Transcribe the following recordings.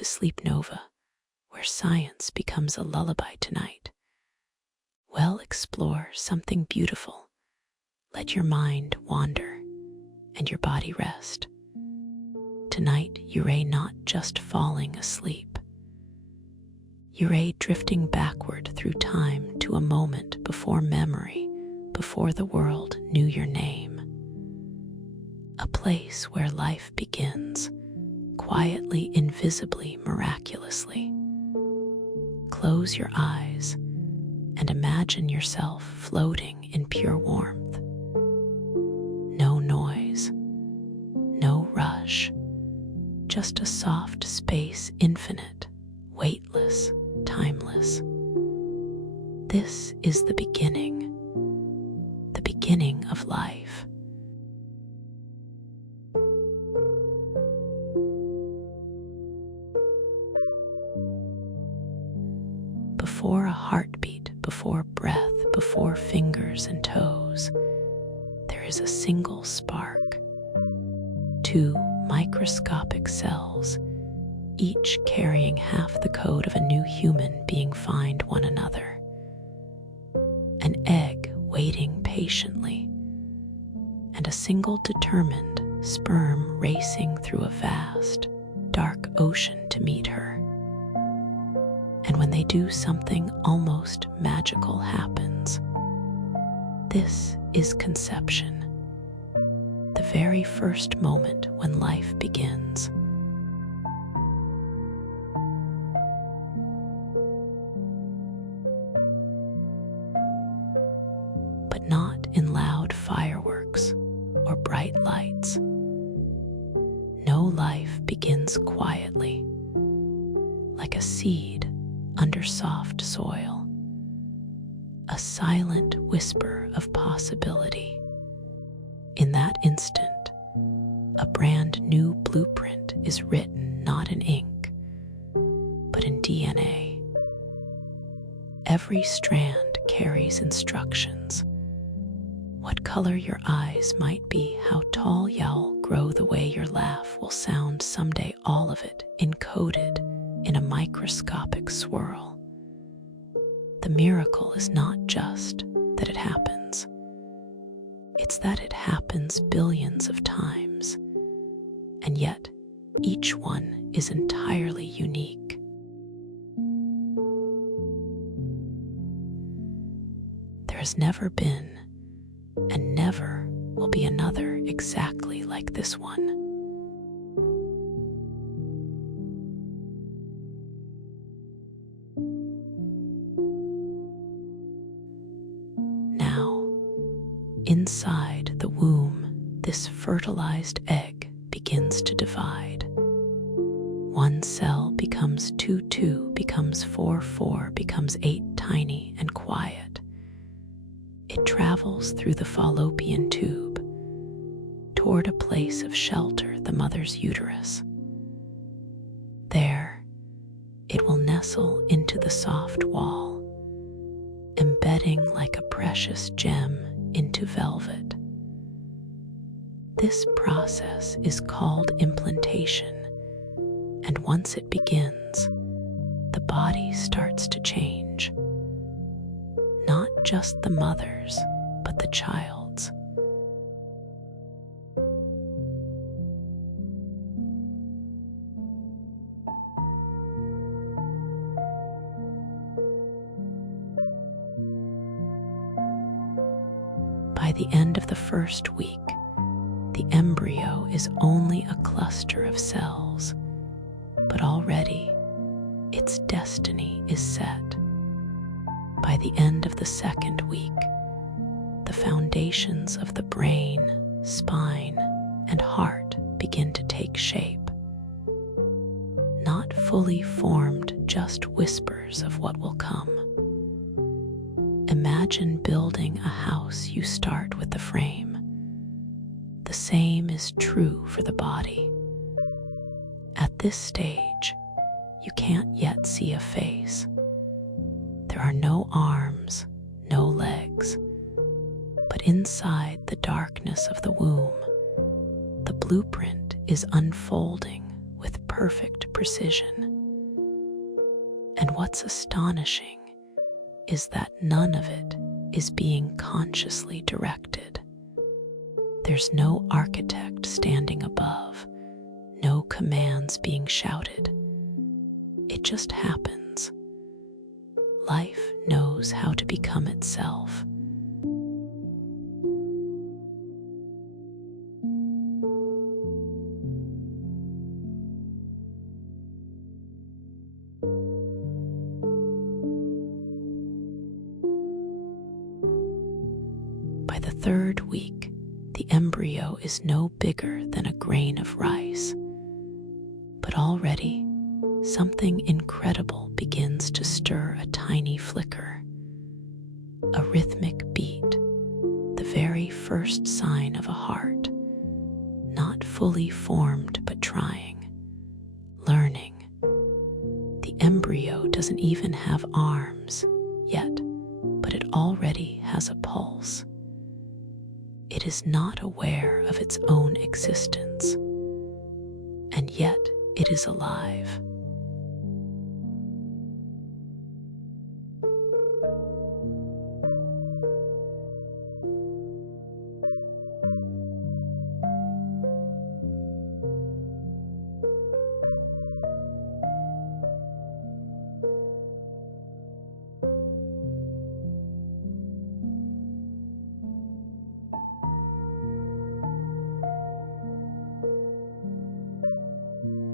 to SleepNova, where science becomes a lullaby tonight. Well, explore something beautiful. Let your mind wander and your body rest. Tonight, you're not just falling asleep. You're drifting backward through time to a moment before memory, before the world knew your name. A place where life begins, quietly, invisibly, miraculously. Close your eyes and imagine yourself floating in pure warmth. No noise, no rush, just a soft space, infinite, weightless, timeless. This is the beginning of life. Before a heartbeat, before breath, before fingers and toes, there is a single spark. 2 microscopic cells, each carrying half the code of a new human being find one another. An egg waiting patiently, and a single determined sperm racing through a vast, dark ocean to meet her. And when they do, something almost magical happens. This is conception, the very first moment when life begins. But not in loud fireworks or bright lights. No, life begins quietly, like a seed under soft soil, a silent whisper of possibility. In that instant, a brand new blueprint is written not in ink, but in DNA. Every strand carries instructions. What color your eyes might be, how tall you'll grow, the way your laugh will sound someday, all of it encoded in a microscopic swirl. The miracle is not just that it happens. It's that it happens billions of times, and yet each one is entirely unique. There has never been and never will be another exactly like this one. Inside the womb, this fertilized egg begins to divide. 1 cell becomes 2, 2 becomes 4, 4 becomes 8, tiny and quiet. It travels through the fallopian tube toward a place of shelter, the mother's uterus. There, it will nestle into the soft wall, embedding like a precious gem into velvet. This process is called implantation, and once it begins, the body starts to change. Not just the mother's, but the child's. By the end of the first week, the embryo is only a cluster of cells, but already its destiny is set. By the end of the second week, the foundations of the brain, spine, and heart begin to take shape. Not fully formed, just whispers of what will come. Imagine building a house. You start with the frame. The same is true for the body. At this stage, you can't yet see a face. There are no arms, no legs, but inside the darkness of the womb, the blueprint is unfolding with perfect precision. And what's astonishing is that none of it is being consciously directed. There's no architect standing above, no commands being shouted. It just happens. Life knows how to become itself. By the third week, the embryo is no bigger than a grain of rice. But already, something incredible begins to stir a tiny flicker. A rhythmic beat, the very first sign of a heart, not fully formed but trying, learning. The embryo doesn't even have arms yet, but it already has a pulse. It is not aware of its own existence, and yet it is alive.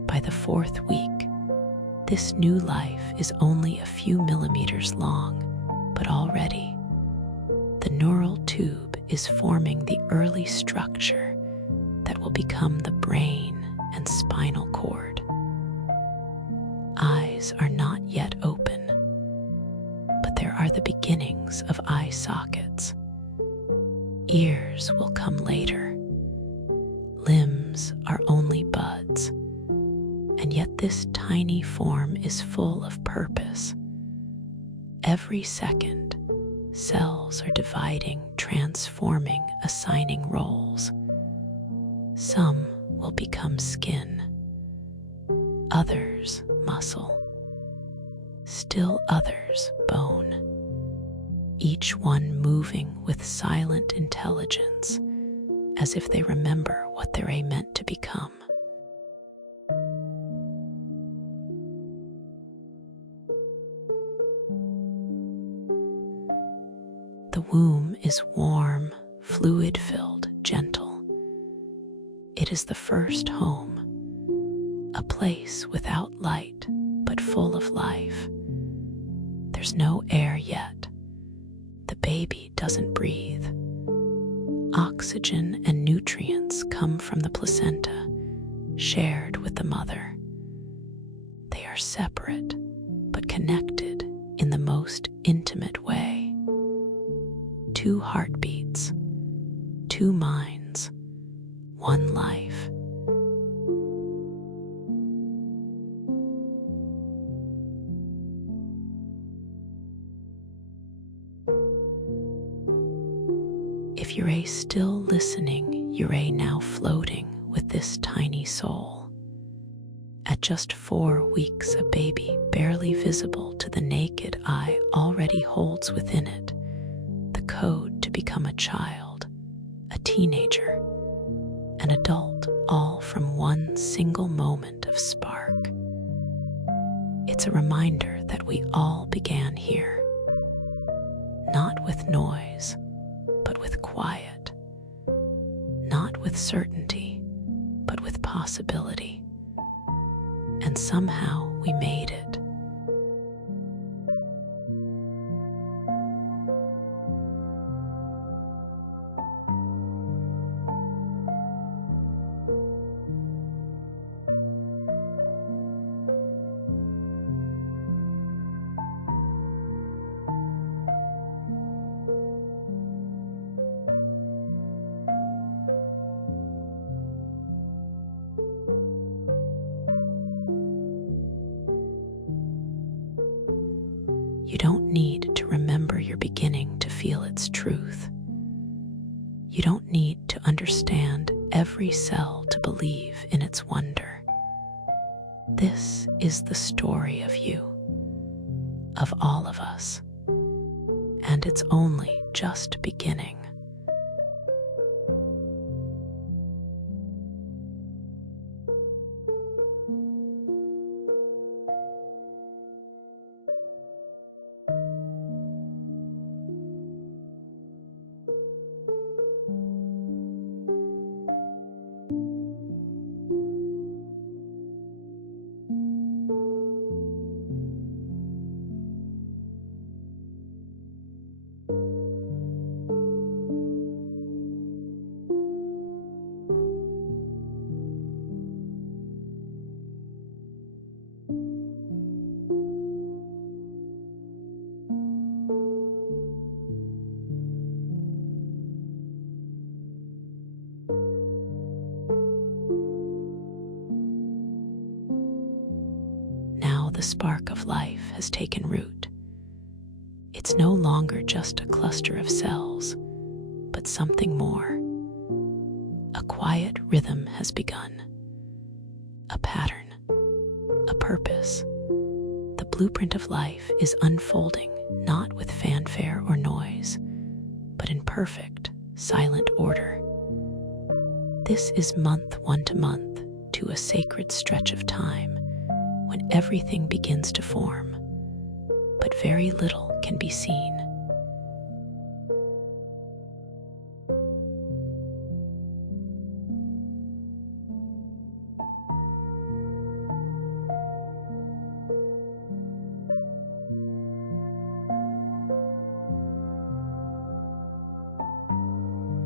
By the fourth week, this new life is only a few millimeters long, but already the neural tube is forming the early structure that will become the brain and spinal cord. Eyes are not yet open, but there are the beginnings of eye sockets. Ears will come later. Limbs are only buds. And yet this tiny form is full of purpose. Every second, cells are dividing, transforming, assigning roles. Some will become skin, others muscle, still others bone, each one moving with silent intelligence, as if they remember what they're meant to become. The womb is warm, fluid-filled, gentle. It is the first home, a place without light but full of life. There's no air yet. The baby doesn't breathe. Oxygen and nutrients come from the placenta, shared with the mother. They are separate but connected in the most intimate way. Two heartbeats, two minds, one life. If you're still listening, you're now floating with this tiny soul. At just 4 weeks, a baby barely visible to the naked eye already holds within it the code to become a child, a teenager, an adult, all from one single moment of spark. It's a reminder that we all began here, not with noise, but with quiet, not with certainty, but with possibility. And somehow we made it. You don't need to remember your beginning to feel its truth. You don't need to understand every cell to believe in its wonder. This is the story of you, of all of us. And it's only just beginning. Now the spark of life has taken root. It's no longer just a cluster of cells, but something more. A quiet rhythm has begun. A pattern, a purpose. The blueprint of life is unfolding not with fanfare or noise, but in perfect, silent order. This is month 1 to month to a sacred stretch of time when everything begins to form, but very little can be seen.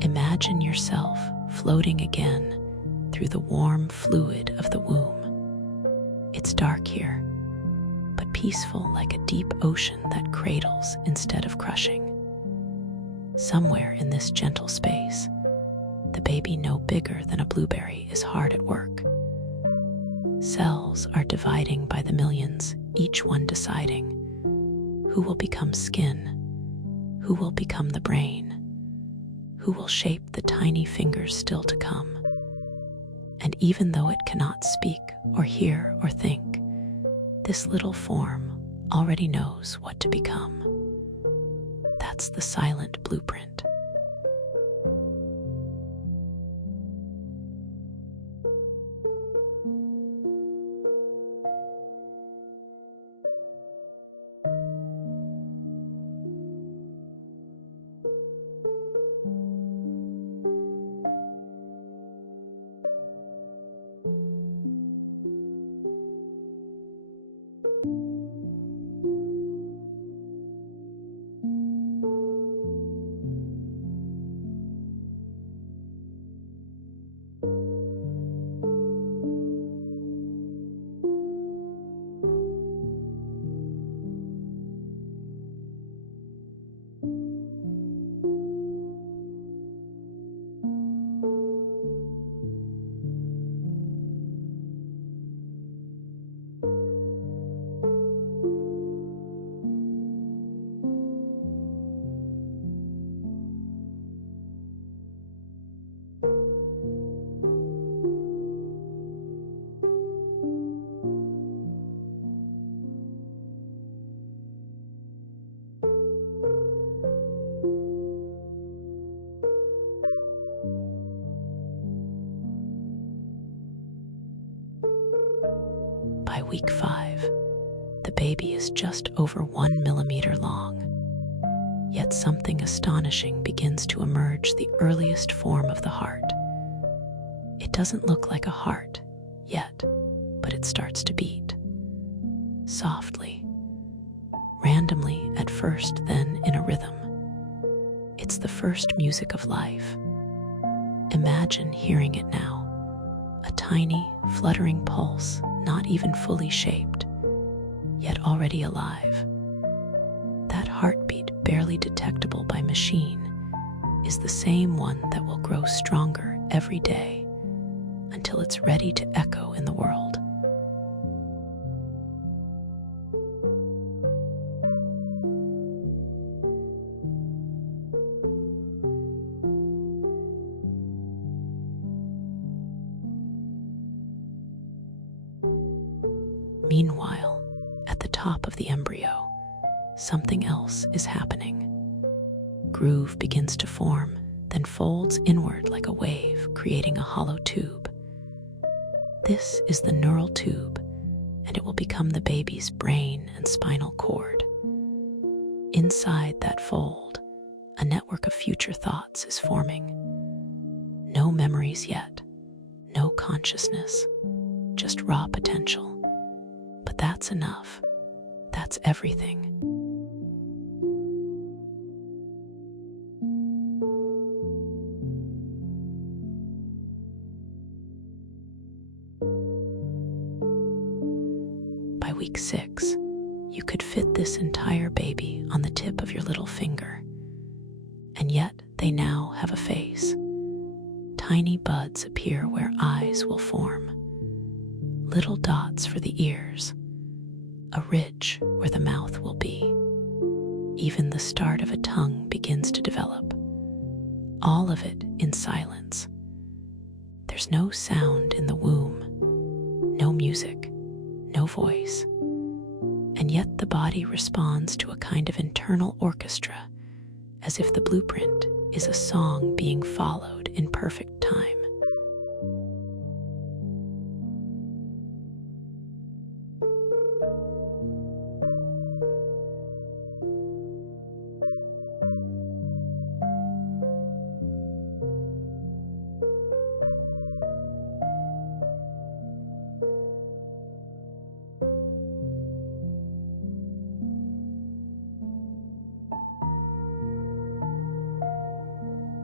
Imagine yourself floating again through the warm fluid of the womb. It's dark here, but peaceful like a deep ocean that cradles instead of crushing. Somewhere in this gentle space, the baby no bigger than a blueberry is hard at work. Cells are dividing by the millions, each one deciding who will become skin, who will become the brain, who will shape the tiny fingers still to come. And even though it cannot speak or hear or think, this little form already knows what to become. That's the silent blueprint. By week 5, the baby is just over 1 millimeter long. Yet something astonishing begins to emerge, the earliest form of the heart. It doesn't look like a heart yet, but it starts to beat. Softly, randomly at first, then in a rhythm. It's the first music of life. Imagine hearing it now. A tiny, fluttering pulse, not even fully shaped, yet already alive. That heartbeat, barely detectable by machine, is the same one that will grow stronger every day until it's ready to echo in the world. Meanwhile, at the top of the embryo, something else is happening. Groove begins to form, then folds inward like a wave, creating a hollow tube. This is the neural tube, and it will become the baby's brain and spinal cord. Inside that fold, a network of future thoughts is forming. No memories yet, no consciousness, just raw potential. But that's enough. That's everything. By week 6, you could fit this entire baby on the tip of your little finger. And yet they now have a face. Tiny buds appear where eyes will form. Little dots for the ears. A ridge where the mouth will be. Even the start of a tongue begins to develop. All of it in silence. There's no sound in the womb, no music, no voice. And yet the body responds to a kind of internal orchestra, as if the blueprint is a song being followed in perfect time.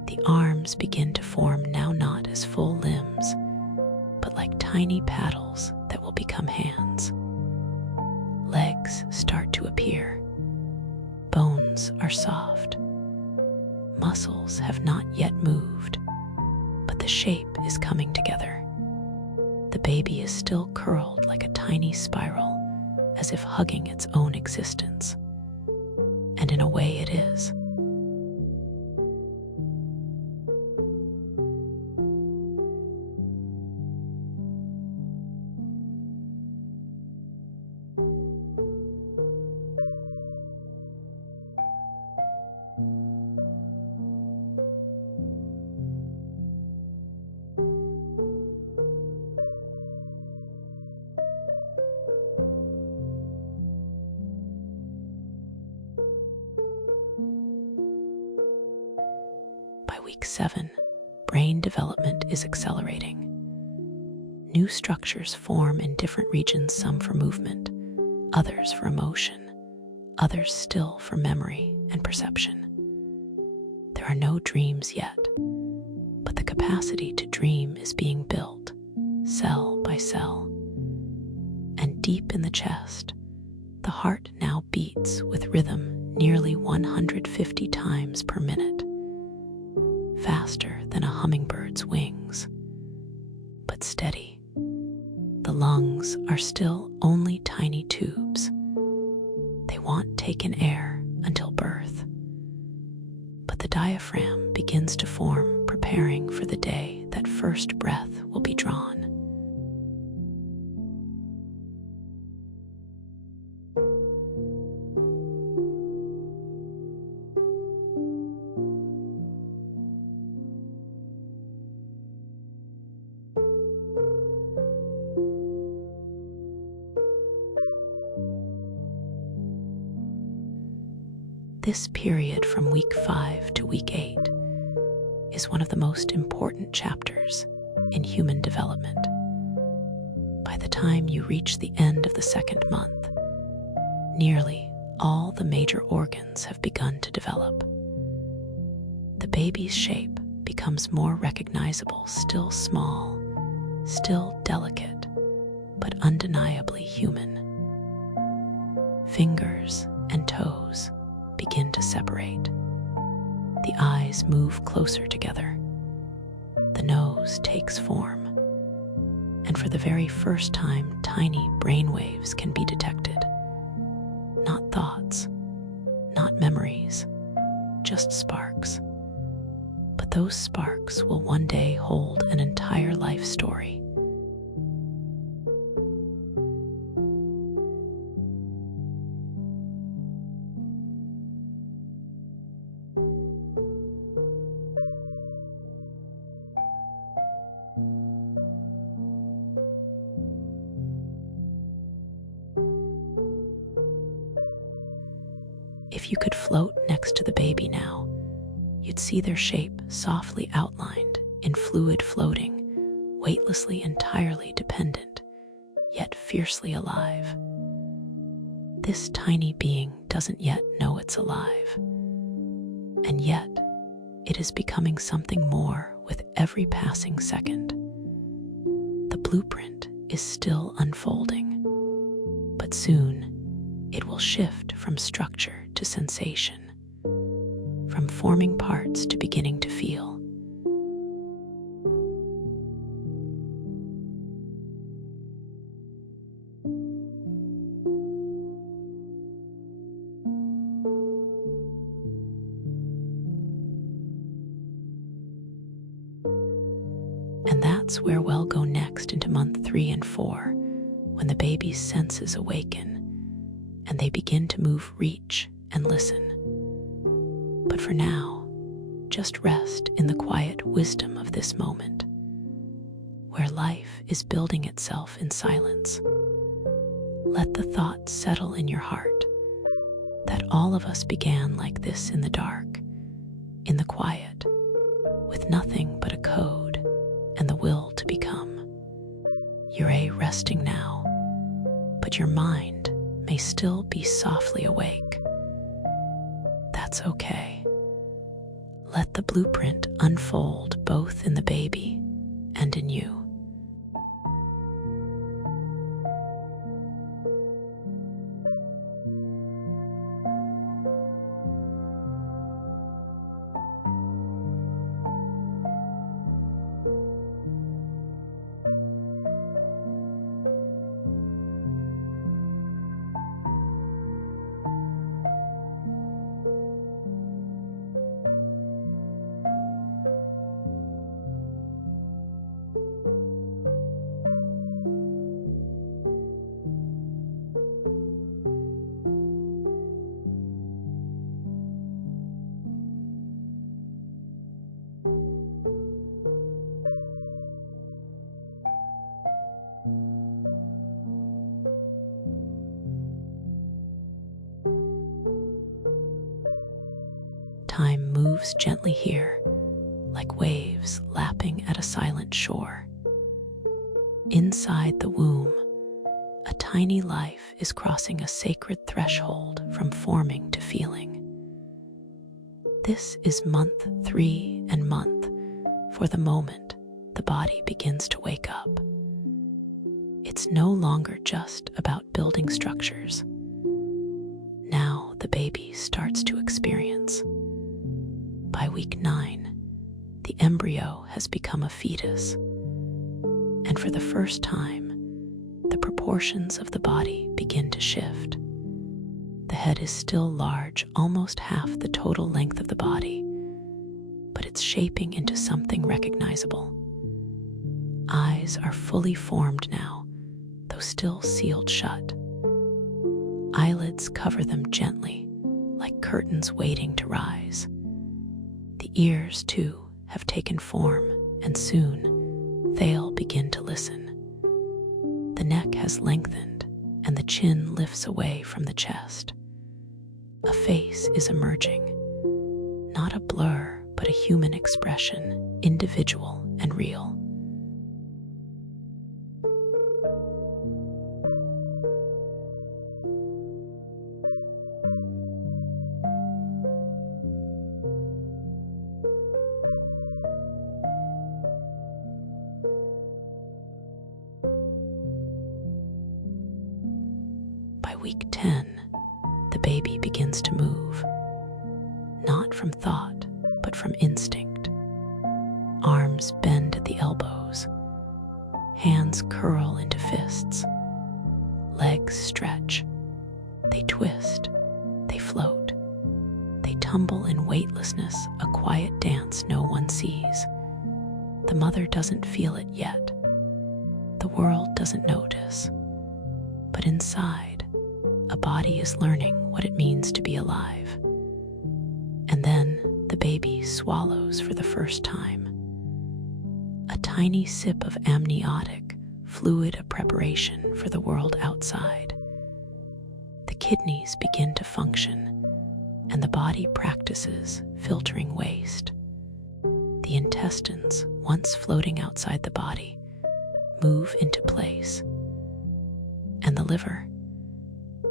The arms begin to form, now not as full limbs, but like tiny paddles that will become hands. Legs start to appear. Bones are soft. Muscles have not yet moved, but the shape is coming together. The baby is still curled like a tiny spiral, as if hugging its own existence. And in a way it is. By week 7, brain development is accelerating. New structures form in different regions, some for movement, others for emotion, others still for memory and perception. There are no dreams yet, but the capacity to dream is being built, cell by cell. And deep in the chest, the heart now beats with rhythm nearly 150 times per minute. Faster than a hummingbird's wings, but steady. The lungs are still only tiny tubes. They want taken air until birth. But the diaphragm begins to form, preparing for the day that first breath will be drawn. This period from week 5 to week 8 is one of the most important chapters in human development. By the time you reach the end of the 2nd month, nearly all the major organs have begun to develop. The baby's shape becomes more recognizable, still small, still delicate, but undeniably human. Fingers and toes begin to separate. The eyes move closer together. The nose takes form. And for the very first time, tiny brain waves can be detected. Not thoughts, not memories, just sparks. But those sparks will one day hold an entire life story. If you could float next to the baby now, you'd see their shape softly outlined in fluid floating, weightlessly entirely dependent, yet fiercely alive. This tiny being doesn't yet know it's alive, and yet it is becoming something more with every passing second. The blueprint is still unfolding, but soon it will shift from structure to sensation, from forming parts to beginning to feel. And that's where we'll go next into month 3 and 4, when the baby's senses awaken and they begin to move, reach, and listen. But for now, just rest in the quiet wisdom of this moment, where life is building itself in silence. Let the thought settle in your heart that all of us began like this in the dark, in the quiet, with nothing but a code and the will to become. You're resting now, but your mind may still be softly awake. That's okay. Let the blueprint unfold both in the baby and in you. Time moves gently here, like waves lapping at a silent shore. Inside the womb, a tiny life is crossing a sacred threshold from forming to feeling. This is month 3 and month for the moment the body begins to wake up. It's no longer just about building structures. Now the baby starts to experience. By week 9, the embryo has become a fetus, and for the first time, the proportions of the body begin to shift. The head is still large, almost half the total length of the body, but it's shaping into something recognizable. Eyes are fully formed now, though still sealed shut. Eyelids cover them gently, like curtains waiting to rise. The ears, too, have taken form, and soon they'll begin to listen. The neck has lengthened, and the chin lifts away from the chest. A face is emerging, not a blur, but a human expression, individual and real. By week 10, the baby begins to move, not from thought, but from instinct. Arms bend at the elbows, hands curl into fists, legs stretch, they twist, they float, they tumble in weightlessness, a quiet dance no one sees. The mother doesn't feel it yet. The world doesn't notice. But inside, a body is learning what it means to be alive. And then the baby swallows for the first time. A tiny sip of amniotic fluid, a preparation for the world outside. The kidneys begin to function, and the body practices filtering waste. The intestines, once floating outside the body, move into place. And the liver,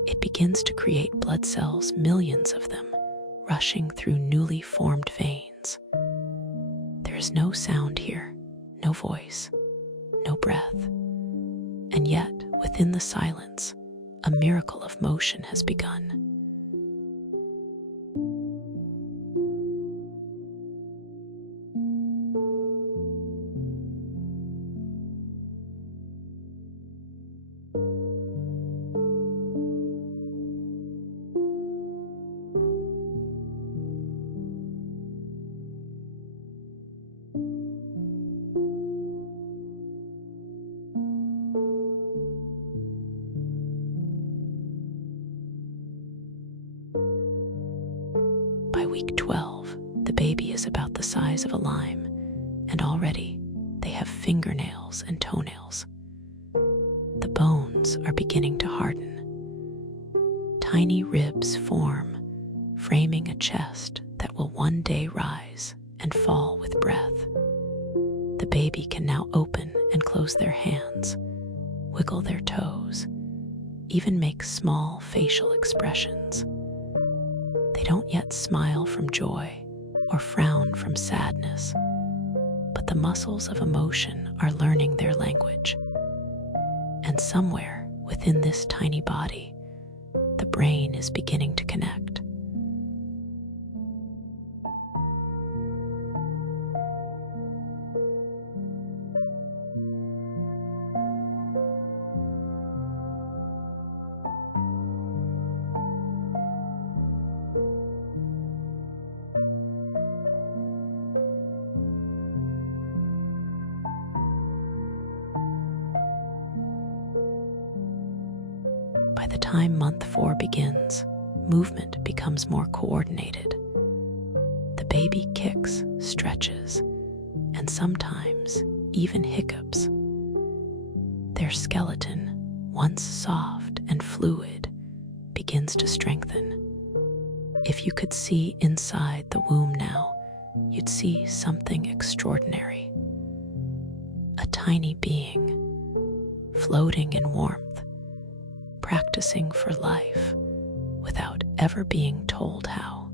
it begins to create blood cells, millions of them, rushing through newly formed veins. There is no sound here, no voice, no breath. And yet, within the silence, a miracle of motion has begun. By week 12, the baby is about the size of a lime, and already they have fingernails and toenails. The bones are beginning to harden. Tiny ribs form, framing a chest that will one day rise and fall with breath. The baby can now open and close their hands, wiggle their toes, even make small facial expressions. They don't yet smile from joy or frown from sadness, but the muscles of emotion are learning their language. And somewhere within this tiny body, the brain is beginning to connect. By the time month 4 begins, movement becomes more coordinated. The baby kicks, stretches, and sometimes even hiccups. Their skeleton, once soft and fluid, begins to strengthen. If you could see inside the womb now, you'd see something extraordinary. A tiny being, floating in warmth, practicing for life without ever being told how.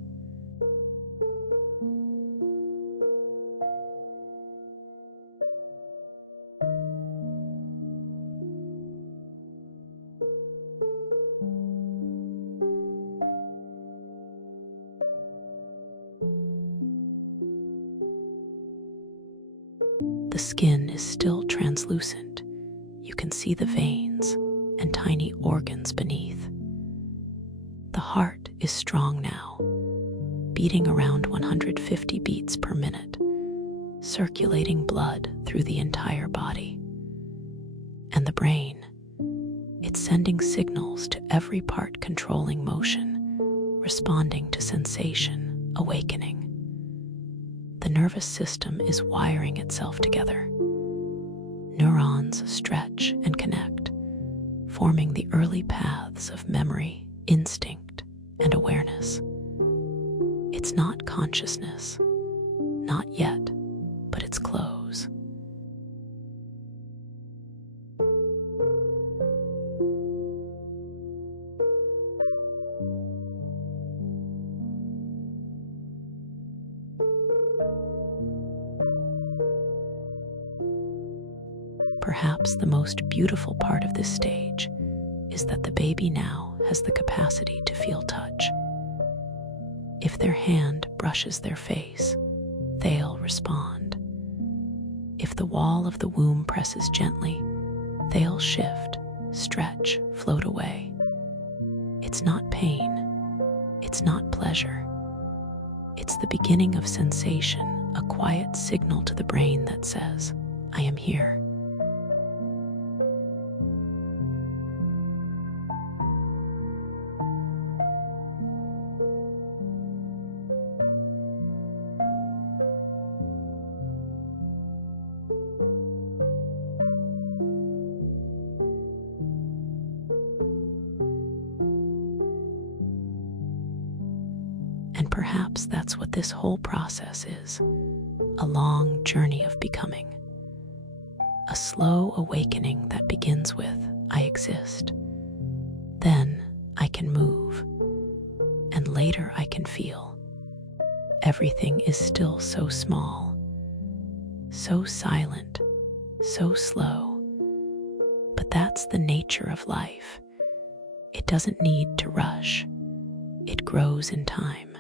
The skin is still translucent. You can see the veins and tiny organs beneath. The heart is strong now, beating around 150 beats per minute, circulating blood through the entire body. And the brain, it's sending signals to every part, controlling motion, responding to sensation, awakening. The nervous system is wiring itself together. Neurons stretch and connect, forming the early paths of memory, instinct, and awareness. It's not consciousness, not yet, but it's close. Perhaps the most beautiful part of this stage is that the baby now has the capacity to feel touch. If their hand brushes their face, they'll respond. If the wall of the womb presses gently, they'll shift, stretch, float away. It's not pain. It's not pleasure. It's the beginning of sensation, a quiet signal to the brain that says, I am here. perhaps that's what this whole process is, a long journey of becoming. A slow awakening that begins with, I exist. Then I can move. And later I can feel. Everything is still so small, so silent, so slow. But that's the nature of life. It doesn't need to rush. It grows in time.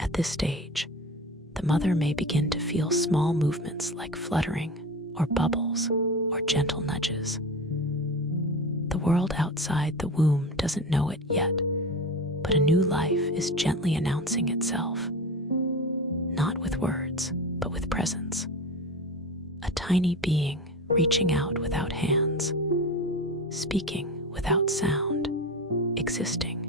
At this stage, the mother may begin to feel small movements like fluttering or bubbles or gentle nudges. The world outside the womb doesn't know it yet, but a new life is gently announcing itself, not with words, but with presence. A tiny being reaching out without hands, speaking without sound, existing.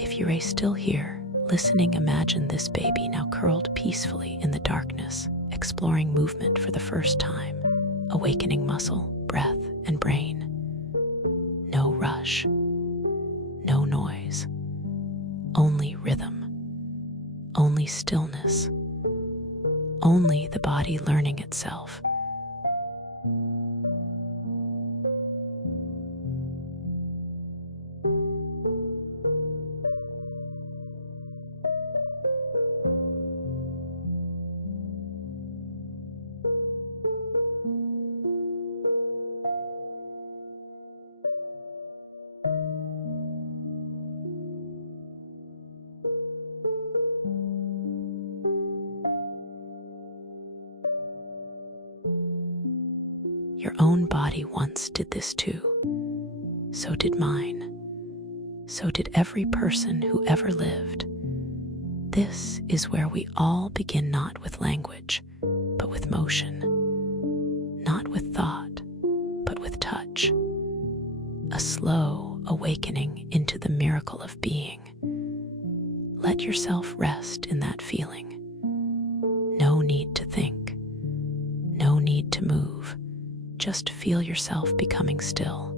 If you're still here, listening, imagine this baby now curled peacefully in the darkness, exploring movement for the first time, awakening muscle, breath, and brain. No rush, no noise, only rhythm, only stillness, only the body learning itself. Your own body once did this too. So did mine. So did every person who ever lived. This is where we all begin, not with language, but with motion. Not with thought, but with touch. A slow awakening into the miracle of being. Let yourself rest in that feeling. No need to think. No need to move. Just feel yourself becoming still.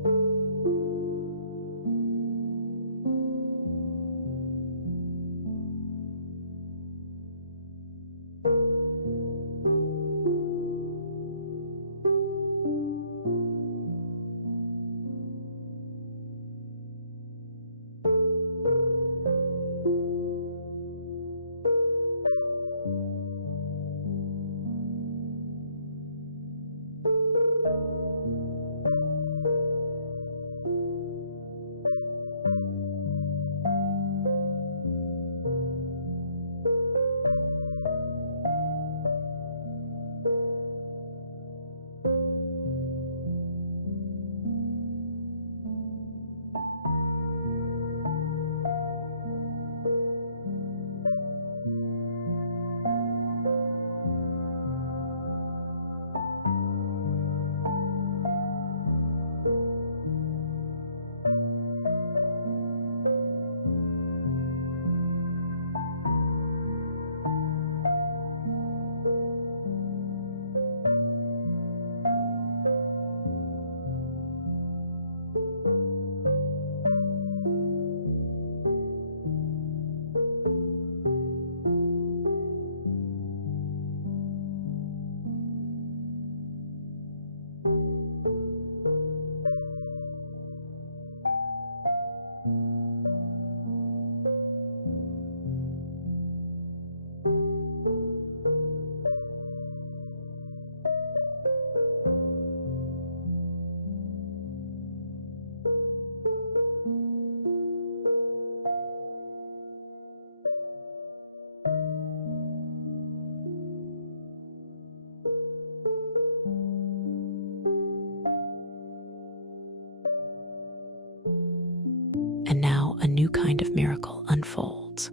new kind of miracle unfolds.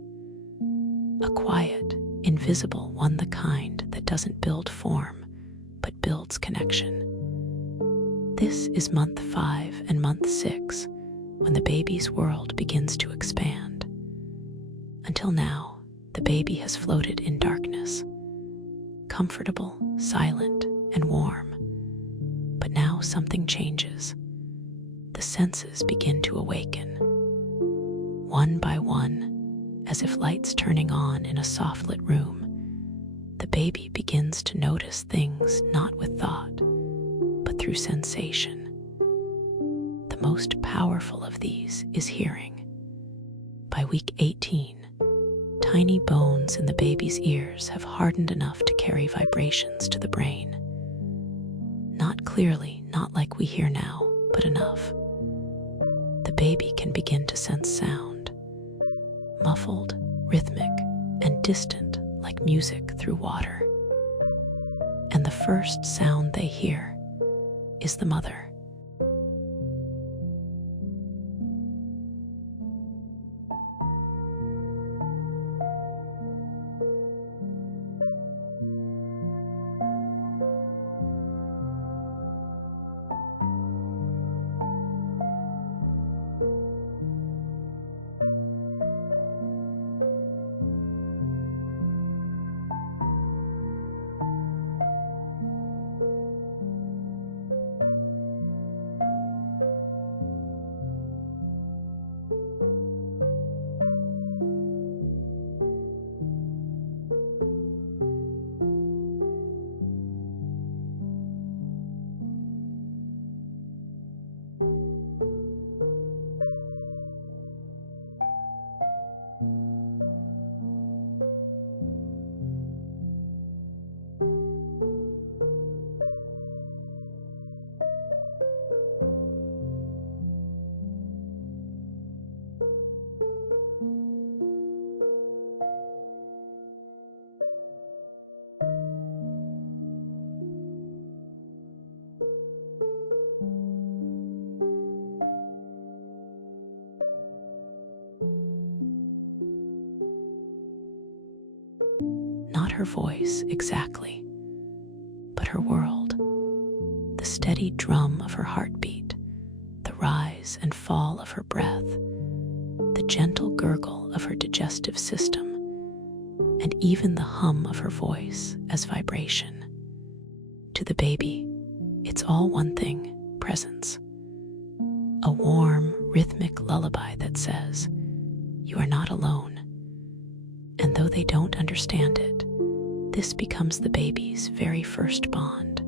A quiet, invisible one, the kind that doesn't build form, but builds connection. This is month 5 and month 6, when the baby's world begins to expand. Until now, the baby has floated in darkness, comfortable, silent, and warm. But now something changes. The senses begin to awaken. One by one, as if lights turning on in a soft-lit room, the baby begins to notice things not with thought, but through sensation. The most powerful of these is hearing. By week 18, tiny bones in the baby's ears have hardened enough to carry vibrations to the brain. Not clearly, not like we hear now, but enough. The baby can begin to sense sound, muffled, rhythmic, and distant like music through water. And the first sound they hear is the mother. Not her voice exactly, but her world. The steady drum of her heartbeat, the rise and fall of her breath, the gentle gurgle of her digestive system, and even the hum of her voice as vibration. To the baby, it's all one thing: presence. A warm, rhythmic lullaby that says, "You are not alone." And though they don't understand it, this becomes the baby's very first bond.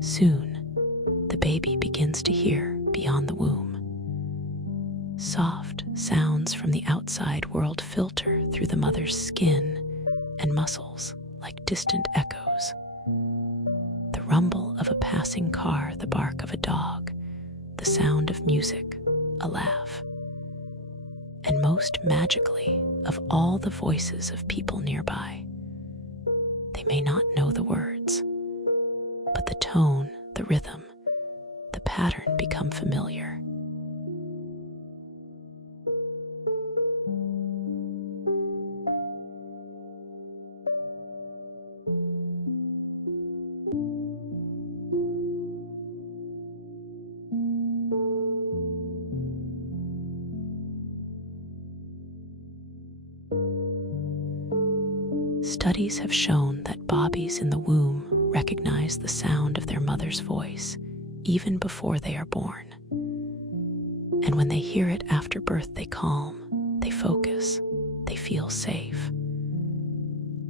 Soon, the baby begins to hear beyond the womb. Soft sounds from the outside world filter through the mother's skin and muscles like distant echoes. The rumble of a passing car, the bark of a dog, the sound of music, a laugh. And most magically, of all the voices of people nearby. They may not know the words, but the tone, the rhythm, the pattern become familiar. Studies have shown that babies in the womb recognize the sound of their mother's voice even before they are born. And when they hear it after birth, they calm, they focus, they feel safe.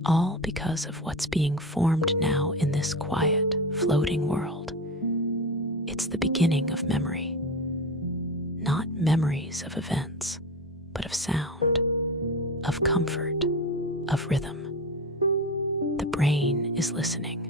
All because of what's being formed now in this quiet, floating world. It's the beginning of memory. Not memories of events, but of sound, of comfort, of rhythm. The brain is listening.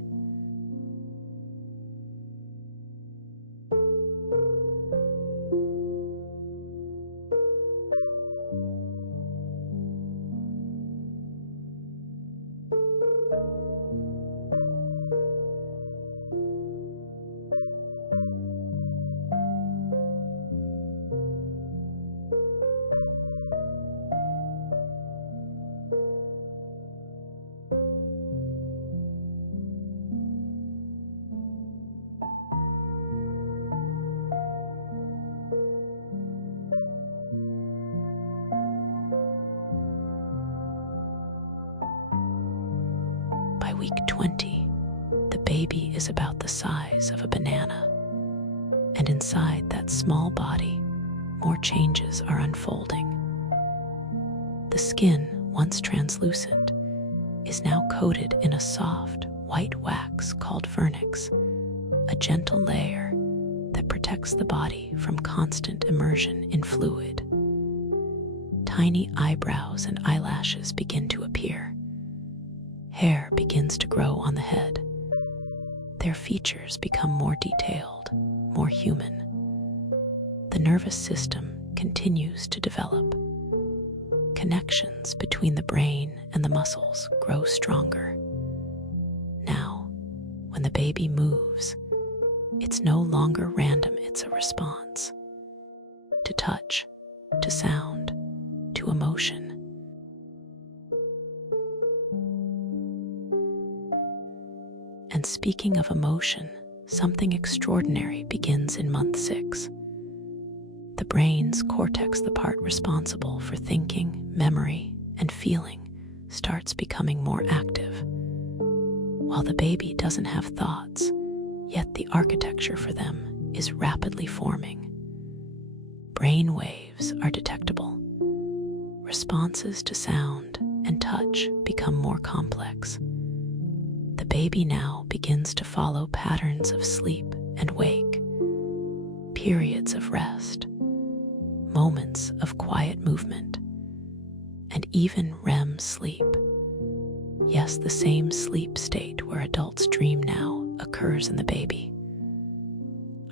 By week 20, the baby is about the size of a banana, and inside that small body, more changes are unfolding. The skin, once translucent, is now coated in a soft, white wax called vernix, a gentle layer that protects the body from constant immersion in fluid. Tiny eyebrows and eyelashes begin to appear. Hair begins to grow on the head. Their features become more detailed, more human. The nervous system continues to develop. Connections between the brain and the muscles grow stronger. Now, when the baby moves, it's no longer random, it's a response. To touch, to sound, to emotion. And speaking of emotion, something extraordinary begins in month 6. The brain's cortex, the part responsible for thinking, memory, and feeling, starts becoming more active. While the baby doesn't have thoughts, yet the architecture for them is rapidly forming. Brain waves are detectable. Responses to sound and touch become more complex. The baby now begins to follow patterns of sleep and wake, periods of rest, moments of quiet movement, and even REM sleep. Yes, the same sleep state where adults dream now occurs in the baby.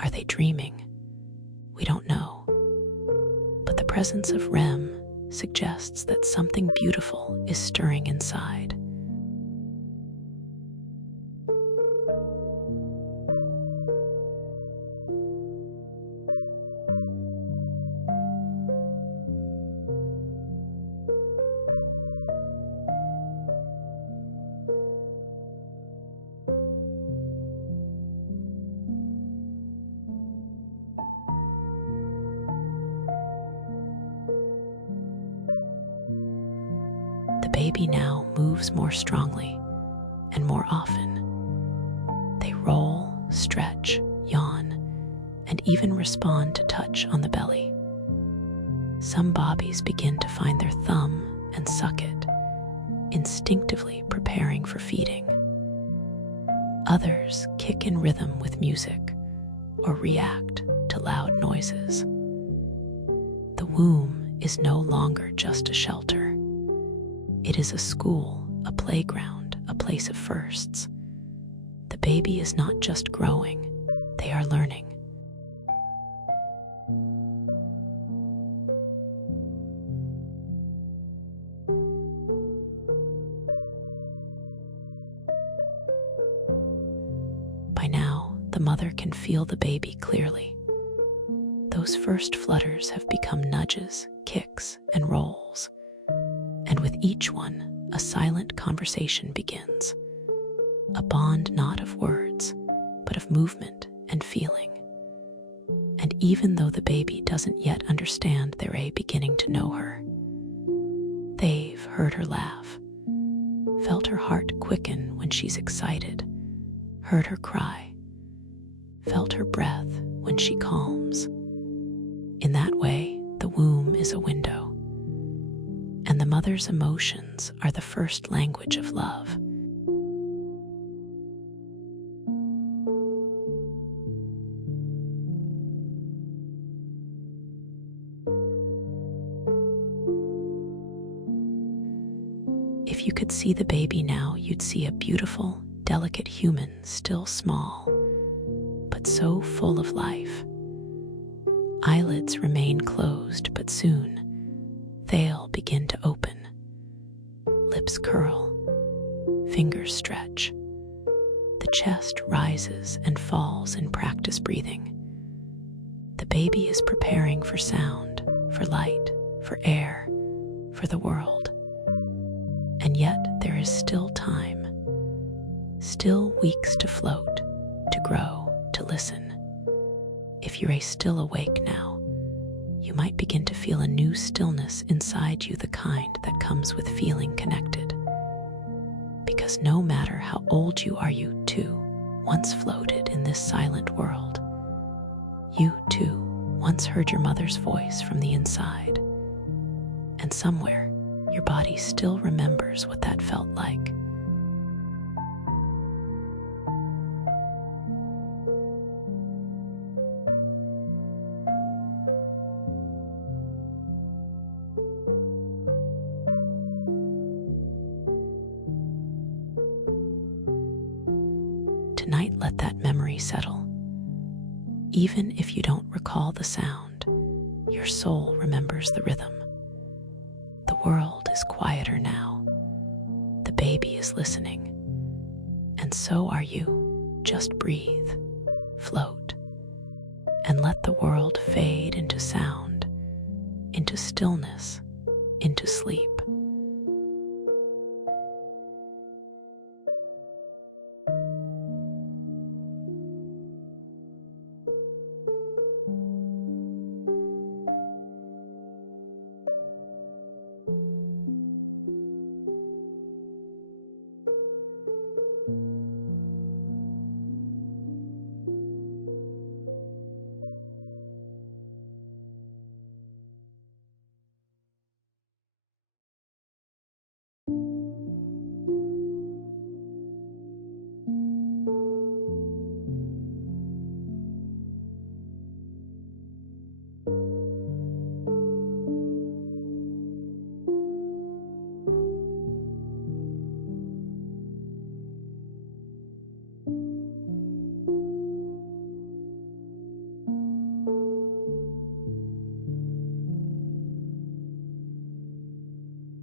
Are they dreaming? We don't know. But the presence of REM suggests that something beautiful is stirring inside. The baby now moves more strongly and more often. They roll, stretch, yawn, and even respond to touch on the belly. Some babies begin to find their thumb and suck it, instinctively preparing for feeding. Others kick in rhythm with music or react to loud noises. The womb is no longer just a shelter. It is a school, a playground, a place of firsts. The baby is not just growing, they are learning. By now, the mother can feel the baby clearly. Those first flutters have become nudges, kicks, and rolls. And with each one, a silent conversation begins. A bond not of words, but of movement and feeling. And even though the baby doesn't yet understand, they're beginning to know her. They've heard her laugh, felt her heart quicken when she's excited, heard her cry, felt her breath when she calms. In that way, the womb is a window, and the mother's emotions are the first language of love. If you could see the baby now, you'd see a beautiful, delicate human, still small, but so full of life. Eyelids remain closed, but soon they'll begin to open. Lips curl, fingers stretch. The chest rises and falls in practice breathing. The baby is preparing for sound, for light, for air, for the world. And yet there is still time, still weeks to float, to grow, to listen. If you're still awake now, you might begin to feel a new stillness inside you, the kind that comes with feeling connected. Because no matter how old you are, you too once floated in this silent world. You too once heard your mother's voice from the inside. And somewhere, your body still remembers what that felt like. Tonight, let that memory settle. Even if you don't recall the sound, your soul remembers the rhythm. The world is quieter now. The baby is listening. And so are you. Just breathe, float, and let the world fade into sound, into stillness, into sleep.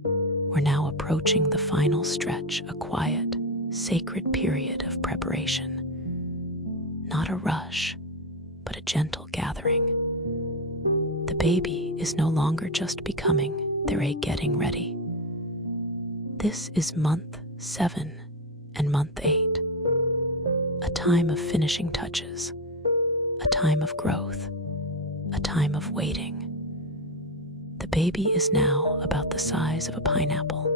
We're now approaching the final stretch, a quiet, sacred period of preparation. Not a rush, but a gentle gathering. The baby is no longer just becoming, they're getting ready. This is month 7 and month 8, a time of finishing touches, a time of growth, a time of waiting. The baby is now about the size of a pineapple,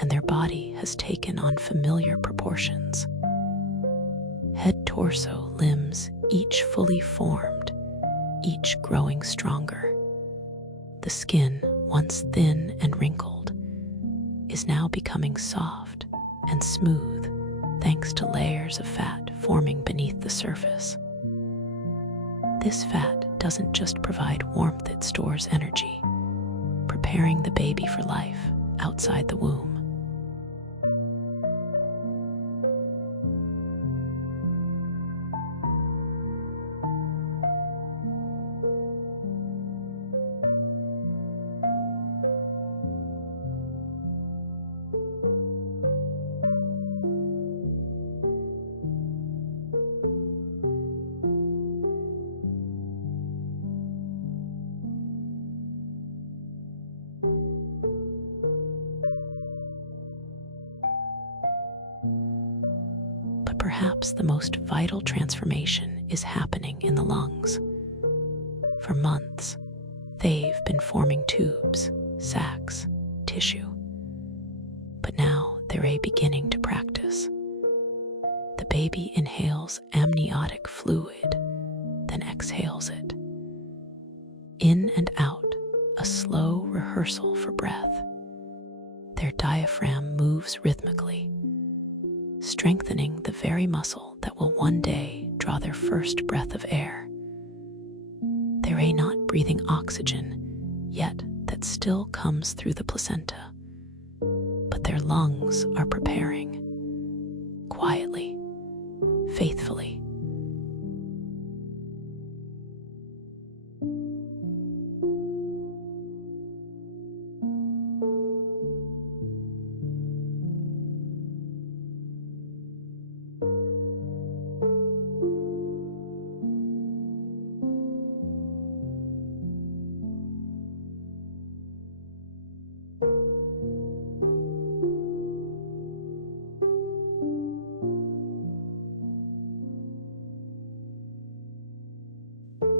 and their body has taken on familiar proportions. Head, torso, limbs, each fully formed, each growing stronger. The skin, once thin and wrinkled, is now becoming soft and smooth thanks to layers of fat forming beneath the surface. This fat doesn't just provide warmth, it stores energy, preparing the baby for life outside the womb. Perhaps the most vital transformation is happening in the lungs. For months, they've been forming tubes, sacs, tissue. But now they're beginning to practice. The baby inhales amniotic fluid, then exhales it. In and out, a slow rehearsal for breath. Their diaphragm moves rhythmically, strengthening the very muscle that will one day draw their first breath of air. They're not breathing oxygen, yet that still comes through the placenta. But their lungs are preparing, quietly, faithfully.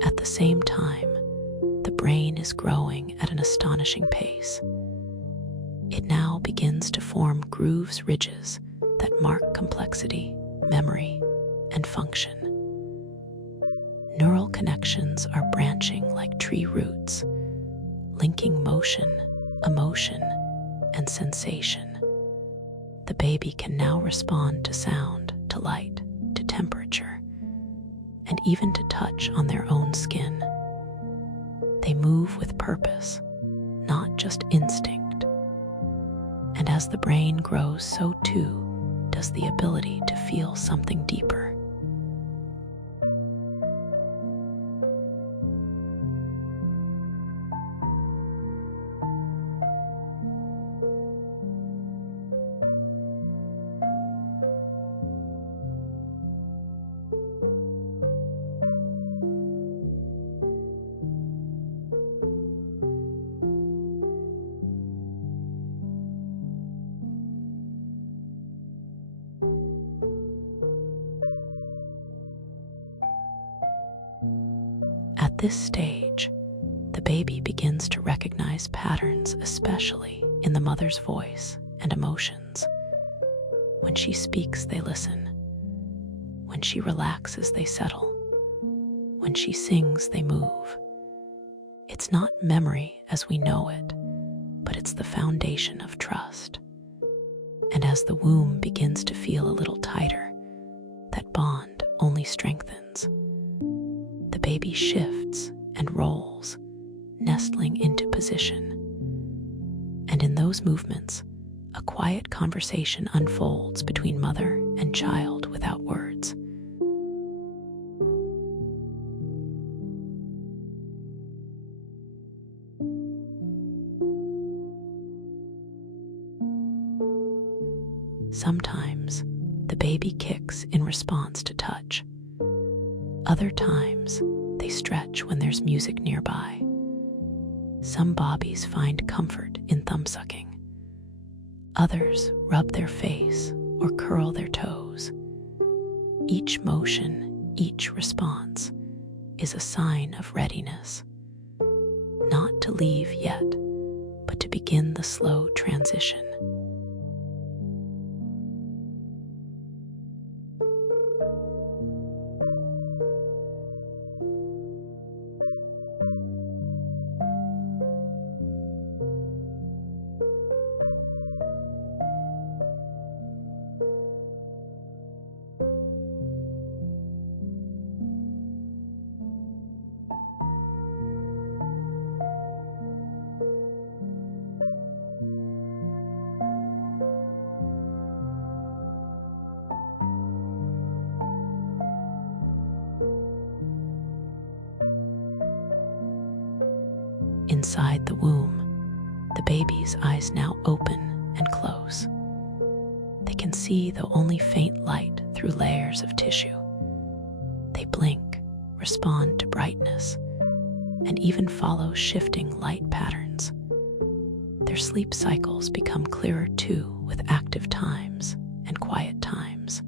At the same time, the brain is growing at an astonishing pace. It now begins to form grooves, ridges that mark complexity, memory, and function. Neural connections are branching like tree roots, linking motion, emotion, and sensation. The baby can now respond to sound, to light, to temperature, and even to touch on their own skin. They move with purpose, not just instinct. And as the brain grows, so too does the ability to feel something deeper. At this stage, the baby begins to recognize patterns, especially in the mother's voice and emotions. When she speaks, they listen. When she relaxes, they settle. When she sings, they move. It's not memory as we know it, but it's the foundation of trust. And as the womb begins to feel a little tighter, that bond only strengthens. The baby shifts and rolls, nestling into position. And in those movements, a quiet conversation unfolds between mother and child without words. Sometimes, the baby kicks in response to touch. Other times, they stretch when there's music nearby. Some bobbies find comfort in thumb-sucking. Others rub their face or curl their toes. Each motion, each response, is a sign of readiness. Not to leave yet, but to begin the slow transition. Inside the womb, the baby's eyes now open and close. They can see, though only faint light, through layers of tissue. They blink, respond to brightness, and even follow shifting light patterns. Their sleep cycles become clearer too, with active times and quiet times.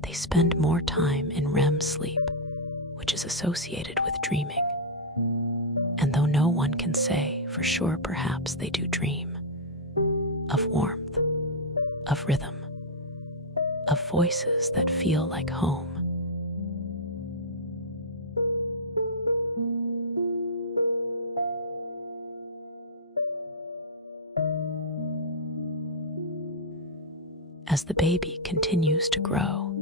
They spend more time in REM sleep, which is associated with dreaming. And though no one can say for sure, perhaps they do dream of warmth, of rhythm, of voices that feel like home. As the baby continues to grow,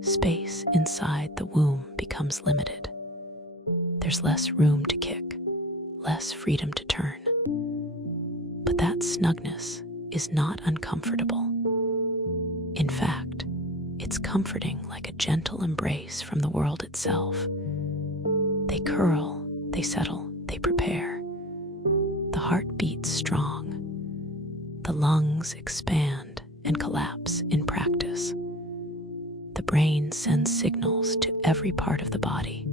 space inside the womb becomes limited. There's less room to kick, less freedom to turn. But that snugness is not uncomfortable. In fact, it's comforting, like a gentle embrace from the world itself. They curl, they settle, they prepare. The heart beats strong. The lungs expand and collapse in practice. The brain sends signals to every part of the body.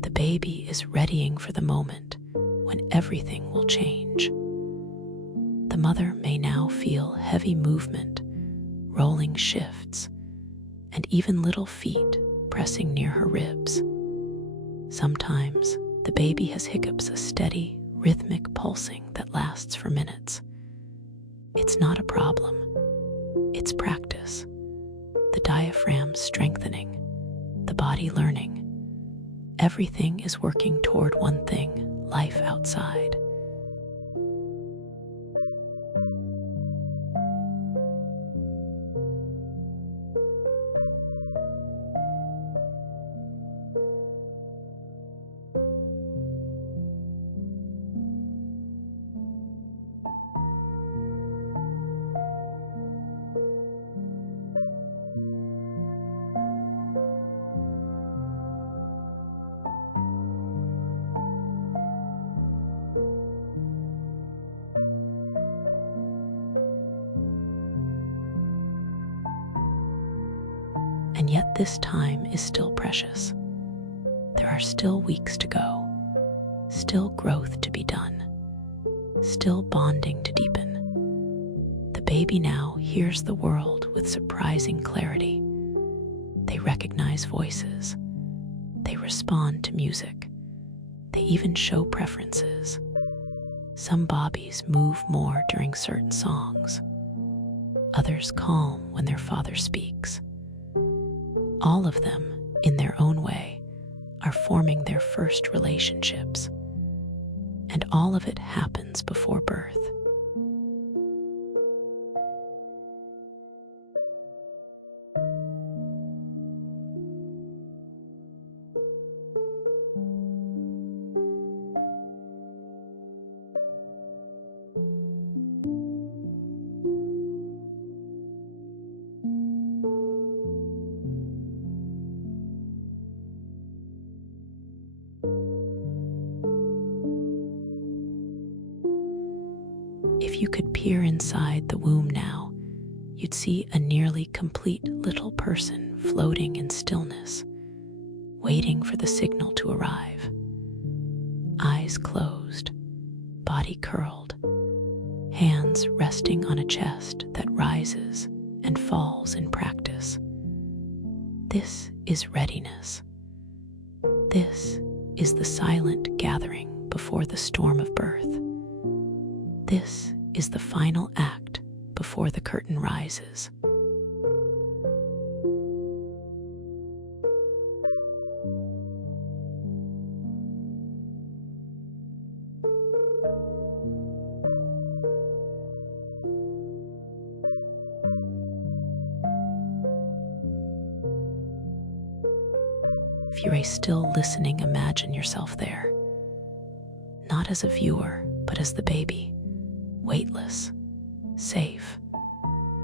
The baby is readying for the moment when everything will change. The mother may now feel heavy movement, rolling shifts, and even little feet pressing near her ribs. Sometimes the baby has hiccups, a steady, rhythmic pulsing that lasts for minutes. It's not a problem. It's practice. The diaphragm strengthening, the body learning. Everything is working toward one thing: life outside. And yet this time is still precious. There are still weeks to go, still growth to be done, still bonding to deepen. The baby now hears the world with surprising clarity. They recognize voices. They respond to music. They even show preferences. Some bobbies move more during certain songs. Others calm when their father speaks. All of them, in their own way, are forming their first relationships. And all of it happens before birth. If you could peer inside the womb now, you'd see a nearly complete little person floating in stillness, waiting for the signal to arrive. Eyes closed, body curled, hands resting on a chest that rises and falls in practice. This is readiness. This is the silent gathering before the storm of birth. This is the final act before the curtain rises. If you're still listening, imagine yourself there, not as a viewer, but as the baby. Weightless, safe,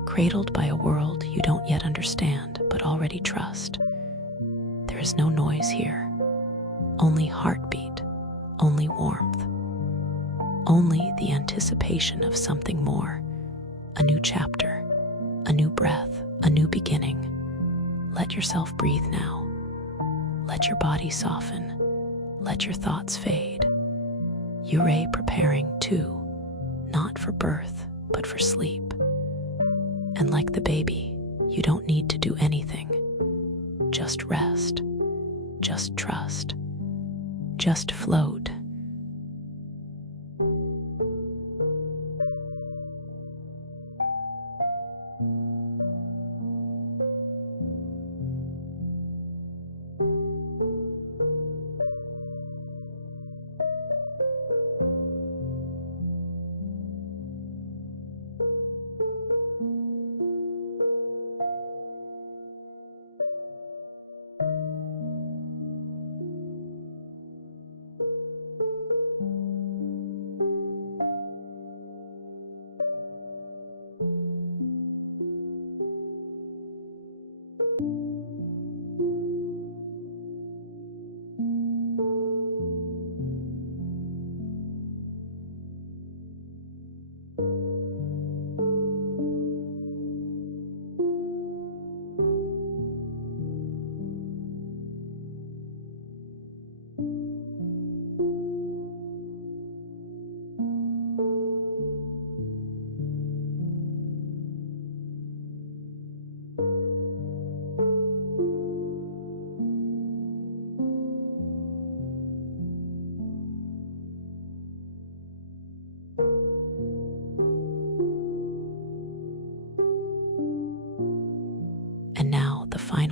cradled by a world you don't yet understand but already trust. There is no noise here, only heartbeat, only warmth, only the anticipation of something more, a new chapter, a new breath, a new beginning. Let yourself breathe now. Let your body soften. Let your thoughts fade. You're preparing too. Not for birth, but for sleep. And like the baby, you don't need to do anything. Just rest. Just trust. Just float.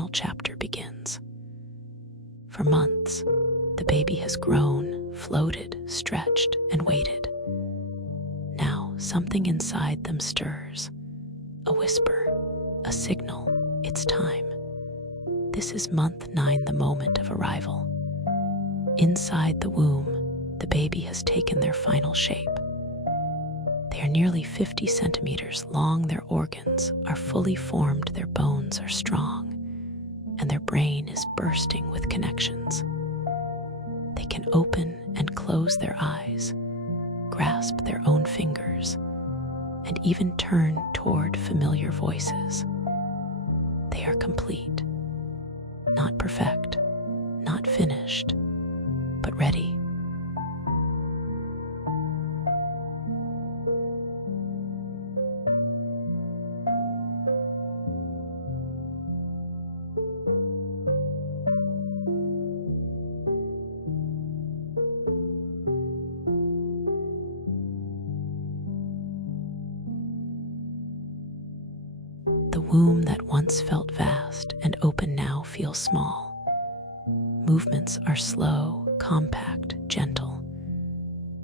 final chapter begins. For months, the baby has grown, floated, stretched, and waited. Now, something inside them stirs. A whisper, a signal, it's time. This is month 9, the moment of arrival. Inside the womb, the baby has taken their final shape. They are nearly 50 centimeters long, their organs are fully formed, their bones are strong, and their brain is bursting with connections. They can open and close their eyes, grasp their own fingers, and even turn toward familiar voices. They are complete, not perfect, not finished, but ready. The womb that once felt vast and open now feels small. Movements are slow, compact, gentle.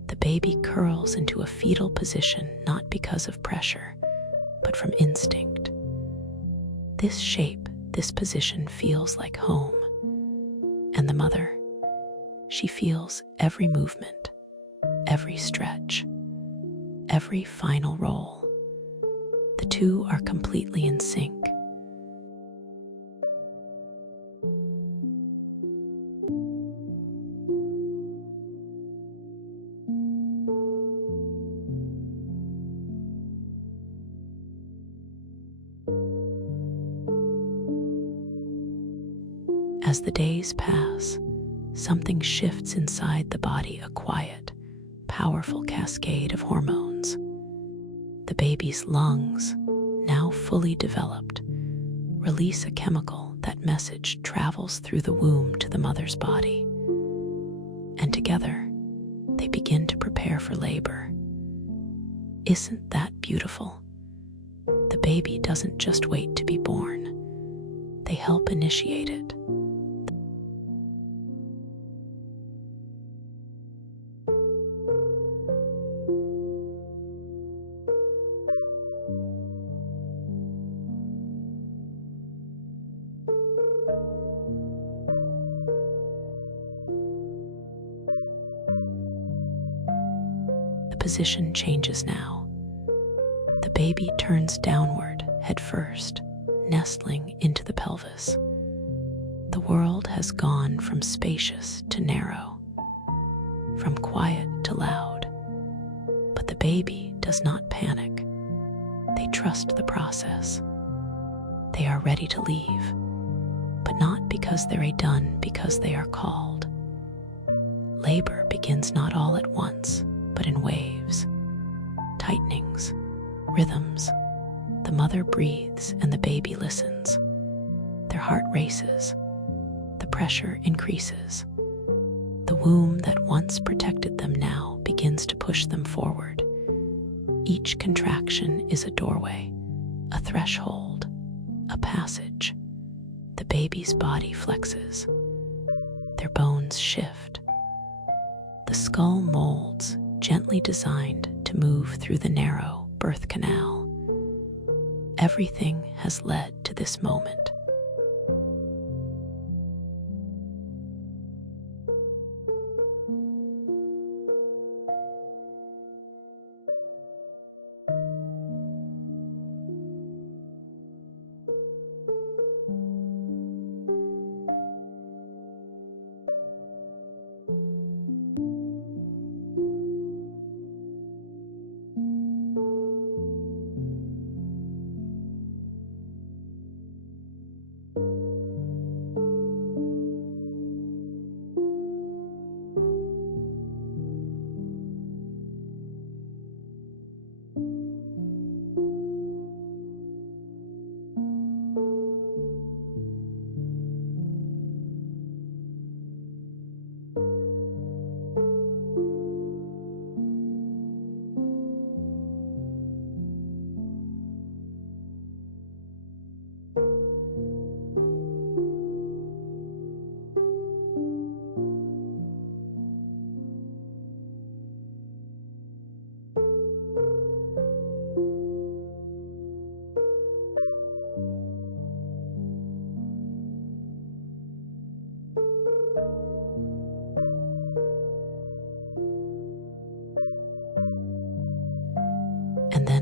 The baby curls into a fetal position not because of pressure, but from instinct. This shape, this position feels like home. And the mother, she feels every movement, every stretch, every final roll. The two are completely in sync. As the days pass, something shifts inside the body, a quiet, powerful cascade of hormones. The baby's lungs, now fully developed, release a chemical. That message travels through the womb to the mother's body. And together, they begin to prepare for labor. Isn't that beautiful? The baby doesn't just wait to be born. They help initiate it. The position changes now. The baby turns downward, head first, nestling into the pelvis. The world has gone from spacious to narrow, from quiet to loud. But the baby does not panic. They trust the process. They are ready to leave, but not because they're done, because they are called. Labor begins not all at once, but in waves, tightenings, rhythms. The mother breathes and the baby listens. Their heart races. The pressure increases. The womb that once protected them now begins to push them forward. Each contraction is a doorway, a threshold, a passage. The baby's body flexes. Their bones shift. The skull molds, gently designed to move through the narrow birth canal. Everything has led to this moment.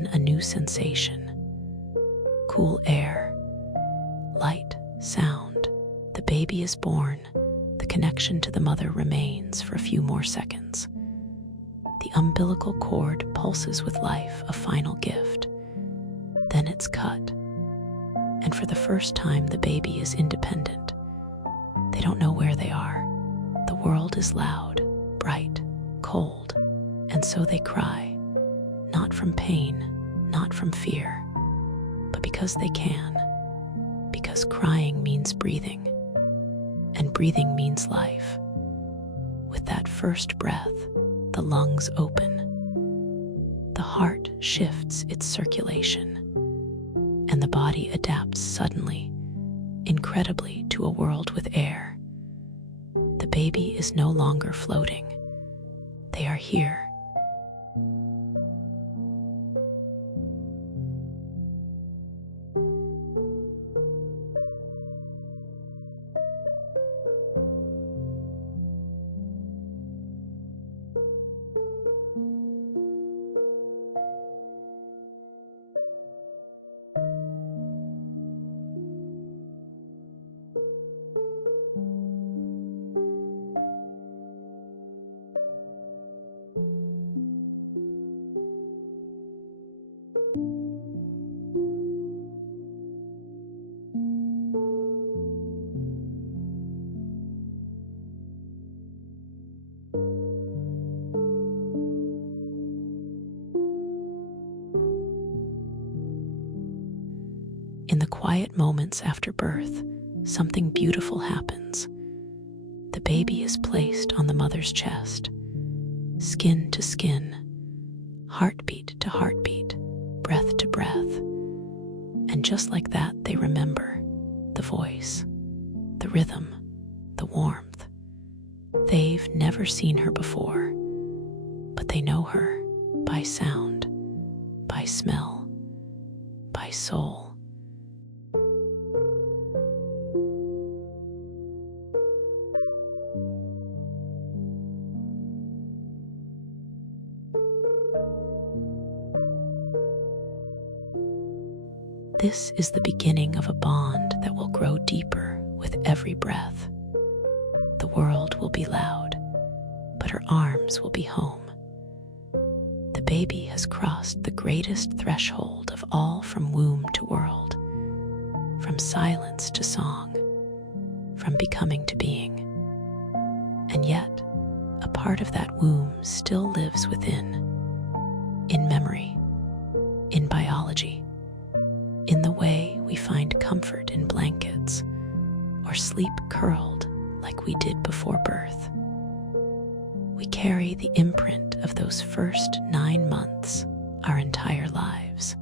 then a new sensation. Cool air, light, sound. The baby is born. The connection to the mother remains for a few more seconds. The umbilical cord pulses with life, a final gift. Then it's cut. And for the first time, the baby is independent. They don't know where they are. The world is loud, bright, cold, and so they cry. Not from pain, not from fear, but because they can. Because crying means breathing, and breathing means life. With that first breath, the lungs open. The heart shifts its circulation, and the body adapts suddenly, incredibly, to a world with air. The baby is no longer floating. They are here. In the quiet moments after birth, something beautiful happens. The baby is placed on the mother's chest, skin to skin, heartbeat to heartbeat, breath to breath. And just like that, they remember the voice, the rhythm, the warmth. They've never seen her before, but they know her by sound, by smell, by soul. This is the beginning of a bond that will grow deeper with every breath. The world will be loud, but her arms will be home. The baby has crossed the greatest threshold of all, from womb to world, from silence to song, from becoming to being. And yet, a part of that womb still lives within, in memory, in biology, in the way we find comfort in blankets or sleep curled like we did before birth. We carry the imprint of those first 9 months our entire lives.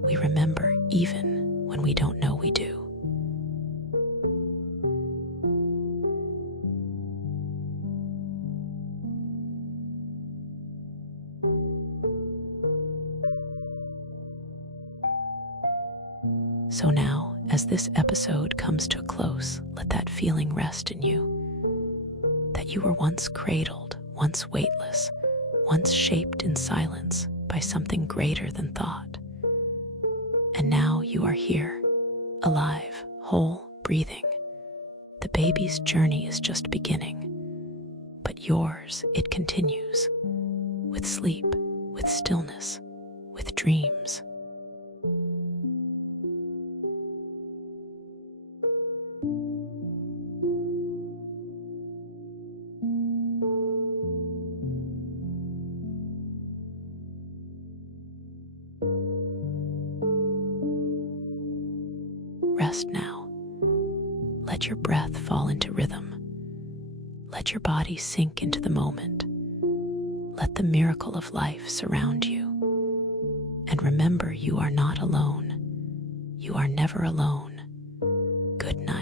We remember even when we don't know we do. So now, as this episode comes to a close, let that feeling rest in you. That you were once cradled, once weightless, once shaped in silence by something greater than thought. And now you are here, alive, whole, breathing. The baby's journey is just beginning, but yours, it continues, with sleep, with stillness, with dreams. Rest now. Let your breath fall into rhythm. Let your body sink into the moment. Let the miracle of life surround you. And remember, you are not alone. You are never alone. Good night.